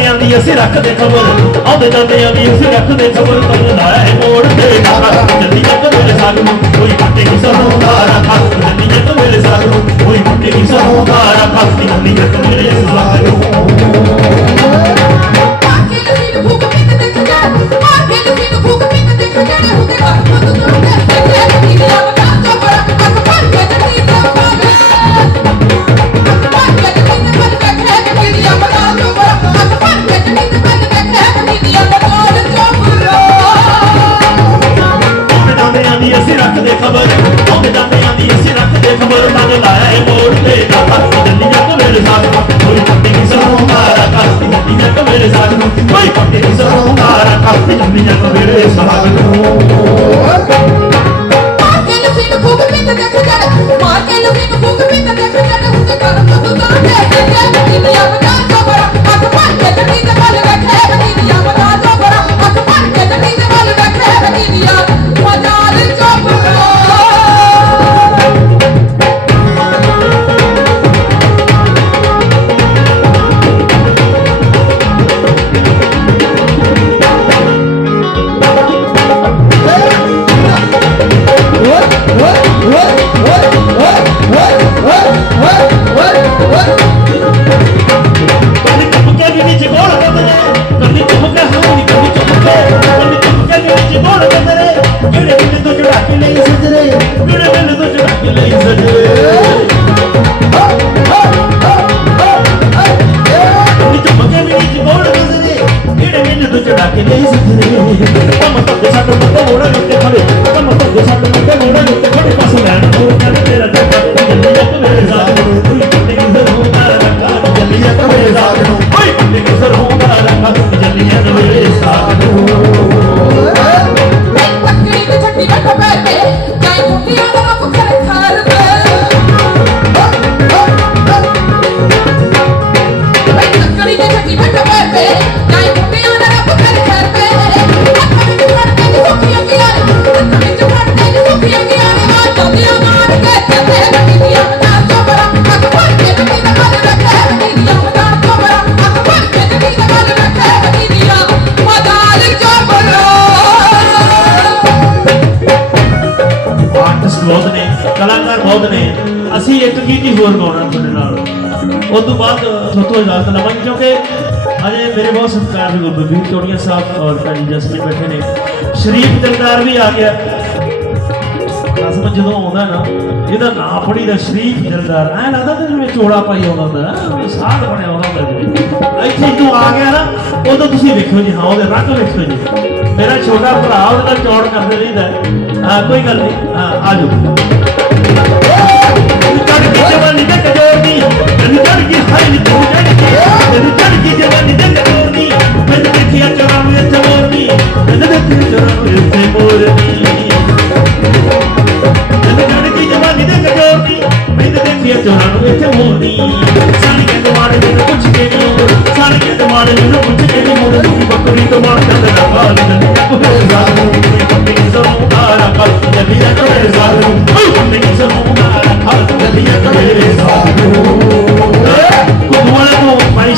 ਅਸੀਂ ਰੱਖਦੇ ਖਬਰ ਆਉਂਦੇ ਜਾਂਦੇ ਆ ਵੀ ਅਸੀਂ ਰੱਖਦੇ ਖਬਰ ਤਨ ਲਾਇਆ ਮੋੜ ਤੇ ਨਾਰਾ ਜੱਦੀ ਜੱਟ ਮੇਰੇ ਸਾਗ ਕੋਈ ਕੱਟੇ ਕੀ ਸਰੋਂ ਦਾ ਰੱਖਾ ਜੱਦੀ ਜੱਟ ਮੇਰੇ ਸਾਗ ਕੋਈ ਕੱਟੇ ਕੀ ਸਰੋਂ ਦਾ ਰੱਖਾ ਜੱਦੀ ਜੱਟ ਮੇਰੇ ਸਾਗ ਰੱਖਦੇ ਖਬਰ, ਆਉਂਦੇ ਜਾਂਦੇ ਦੀ ਅਸੀਂ ਰੱਖਦੇ ਖਬਰ। ਤਨ ਲਾਇਆ ਮੋੜ ਤੇ ਨਾਰਾ ਜੱਦੀ ਜੱਟ ਮੇਰੇ ਸਾਗ ਕੋਈ ਕੱਟੇ ਕੀ ਸਰੋਂ ਰੱਖਾ ਜੱਦੀ ਜੱਟ ਮੇਰੇ ਸਾਗ ਕੋਈ ਕੱਟੇ ਕੀ ਸਰੋਂ ਰੱਖਾ ਜੱਦੀ ਜੱਟ ਮੇਰੇ ਸਾਗ ਲਈ ਸਜਰੇ ਕਦੀ ਚੁੱਪ ਕੇ ਵੀ ਵਿੱਚ ਗੋਲ ਕਰਦੇ ਨੇ ਤੋਂ ਚੜਾ ਕੇ ਲਈ ਸਜਰੇ ਅਸੀਂ ਇੱਕ ਗੀਤ ਹੀ ਹੋਰ ਗਾਉਣਾ ਤੁਹਾਡੇ ਨਾਲ। ਉਸ ਤੋਂ ਬਾਅਦ ਤੁਹਾਨੂੰ ਇਜਾਜ਼ਤ ਲਵਾਂਗੇ ਕਿਉਂਕਿ ਅਜੇ ਮੇਰੇ ਬਹੁਤ ਸਤਿਕਾਰ ਦੇ ਗੁਰਬੀਰ ਚੋੜੀਆ ਸਾਹਿਬ ਔਰ ਭੈਣੀ ਜਸਮੀਨ ਬੈਠੇ ਨੇ। ਸ਼ਰੀਫ ਦਿਲਦਾਰ ਵੀ ਆ ਗਿਆ। ਕਸਮ ਜਦੋਂ ਆਉਂਦਾ ਨਾ ਇਹਦਾ ਨਾਮ ਪੜੀ ਸ਼ਰੀਫ ਦਿਲਦਾਰ, ਐ ਲੱਗਦਾ ਤੇ ਜਿਵੇਂ ਚੋਲਾ ਪਾਈ ਆਉਂਦਾ ਹੁੰਦਾ ਸਾਧ ਬਣਿਆ ਆਉਂਦਾ ਹੁੰਦਾ ਇੱਥੇ ਤੂੰ ਆ ਗਿਆ ਨਾ, ਉਦੋਂ ਤੁਸੀਂ ਵੇਖੋ ਜੀ, ਹਾਂ, ਉਹਦੇ ਰੰਗ ਵੇਖੋ ਜੀ। ਮੇਰਾ ਛੋਟਾ ਭਰਾ ਉਹਦੇ ਨਾਲ ਚੌੜ ਕਰਦੇ ਰਹਿੰਦਾ ਹਾਂ, ਕੋਈ ਗੱਲ ਨਹੀਂ, ਹਾਂ, ਆ ਜਾਓ। ਵੀ ਤੁਹਾਨੂੰ ਇੱਥੇ ਹੋਣੀ। ਸਾਰੀਆਂ ਦਵਾਰ ਮੈਨੂੰ ਪੁੱਛਦੇ ਨੇ ਸਾਰੀਆਂ ਦਵਾਰ ਮੈਨੂੰ ਪੁੱਛਦੇ ਨੇ ਮੋੜ ਦੀ ਬੱਕਰੀ ਤੋਂ ਮਾਰ ਚੱਲਦਾ ਬਾਲਨ ਉਹ ਜ਼ਾਲਮ ਨੇ ਕੰਨੀ ਜ਼ਮੂਨ ਆਰਾ ਕਰ ਨਬੀ ਅਕਬਰ ਜ਼ਾਲਮ ਉਹ ਕੰਨੀ ਜ਼ਮੂਨ ਆਰਾ ਕਰ ਨਬੀ ਅਕਬਰ